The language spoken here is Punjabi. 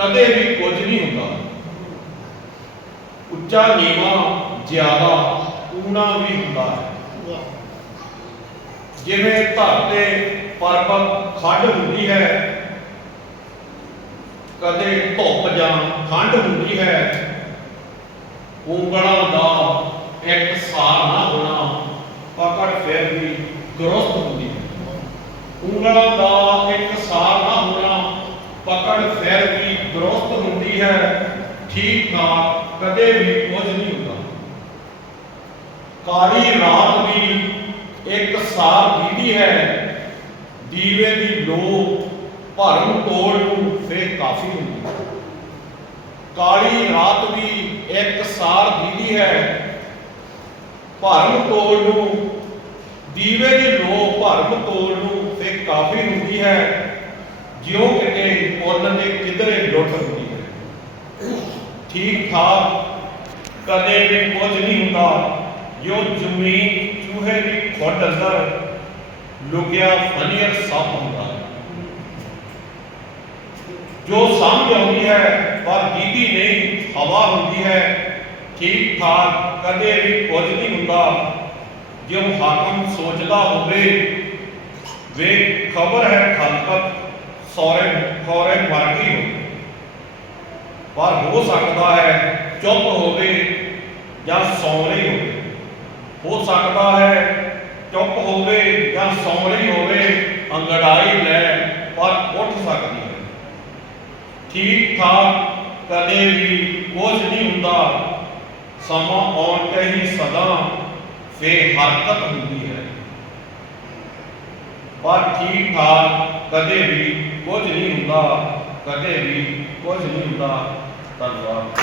ਕਦੇ ਵੀ ਕੁਝ ਨਹੀਂ ਹੁੰਦਾ। ਉੱਚਾ ਨੀਵਾ, ਜ਼ਿਆਦਾ ਊਣਾ ਵੀ ਹੁੰਦਾ ਹੈ। ਜਿਵੇਂ ਧਰਤੇ ਪਰਬਤ ਖੱਡ ਹੁੰਦੀ ਹੈ, ਕਦੇ ਧੁੱਪ ਜਾਂ ਠੰਡ ਹੁੰਦੀ ਹੈ, ਉਂਗਲਾਂ ਦਾ ਇੱਕ ਸਾਰ ਨਾ ਹੋਣਾ, ਪਕੜ ਫਿਰ ਵੀ ਗ੍ਰਸਤ ਹੁੰਦੀ ਹੈ। ਉਂਗਲਾਂ ਦਾ ਇੱਕ ਸਾਰ ਨਾ ਹੋਣਾ, ਪਕੜ ਫਿਰ ਵੀ ਗ੍ਰਸਤ ਹੁੰਦੀ ਹੈ, ਠੀਕ ਠਾਕ, ਕਦੇ ਵੀ ਕੁਝ ਨਹੀਂ ਹੁੰਦਾ। ਕਾਲੀ ਰਾਤ ਵੀ ਇੱਕ ਸਾਰ ਦੀਦੀ ਹੈ, ਦੀਵੇ ਦੀ ਲੋ ਭਰਮ ਤੋੜ ਨੂੰ ਫੇਰ ਕਾਫੀ ਹੁੰਦੀ ਹੈ। ਕਾਲੀ ਰਾਤ ਵੀ ਇੱਕ ਸਾਰ ਦੀਦੀ ਹੈ ਭਰਮ ਤੋੜ ਨੂੰ, ਦੀਵੇ ਦੀ ਲੋ ਭਰਮ ਤੋੜ ਨੂੰ ਫੇਰ ਕਾਫੀ ਹੁੰਦੀ ਹੈ। ਜਿਉਂ ਕਿਤੇ ਪੁੰਨ ਦੇ ਕਿਧਰੇ ਲੁੱਟ ਹੁੰਦੀ ਹੈ ਠੀਕ ਠਾਕ ਕਦੇ ਵੀ ਕੁਝ ਨਹੀਂ ਹੁੰਦਾ ਜੋ ਜ਼ਮੀਨ ਚੂਹੇ ਦੀ ਖੁੱਡ ਅੰਦਰ ਲੁਕਿਆ ਫਨੀਅਰ ਸੱਪ ਹੁੰਦਾ ਹੈ ਜੋ ਸਮਝ ਆਉਂਦੀ ਹੈ ਪਰ ਦੀਦੀ ਨਹੀਂ ਹਵਾ ਹੁੰਦੀ ਹੈ ਠੀਕ ਠਾਕ ਕਦੇ ਵੀ ਕੁਝ ਨਹੀਂ ਹੁੰਦਾ ਜੋ ਹਾਕਮ ਸੋਚਦਾ ਹੋਵੇ ਵੇ ਖਬਰ ਹੈ ਖਲਕਤ ਸੌਰੇ ਖੌਰੇ ਮਰ ਗਈ। ਪਰ ਹੋ ਸਕਦਾ ਹੈ ਚੁੱਪ ਹੋਵੇ ਜਾਂ ਸੌਂ ਰਹੀ ਹੋਵੇ। ਹੋ ਸਕਦਾ ਹੈ ਚੁੱਪ ਹੋਵੇ ਜਾਂ ਸੌਂ ਰਹੀ ਹੋਵੇ, ਅੰਗੜਾਈ ਲੈ, ਪਰ ਉੱਠ ਸਕਦੀ ਹੈ। ਠੀਕ ਠਾਕ ਕਦੇ ਵੀ ਕੁਝ ਨਹੀਂ ਹੁੰਦਾ। ਸਮਾਂ ਆਉਣ ਤੇ ਹੀ ਸਦਾ ਫੇ ਹਰਕਤ ਹੁੰਦੀ ਹੈ। ਪਰ ਠੀਕ ਠਾਕ ਕਦੇ ਵੀ ਕੁਝ ਨਹੀਂ ਹੁੰਦਾ ਕਦੇ ਵੀ ਕੁਝ ਨਹੀਂ ਹੁੰਦਾ। ਧੰਨਵਾਦ।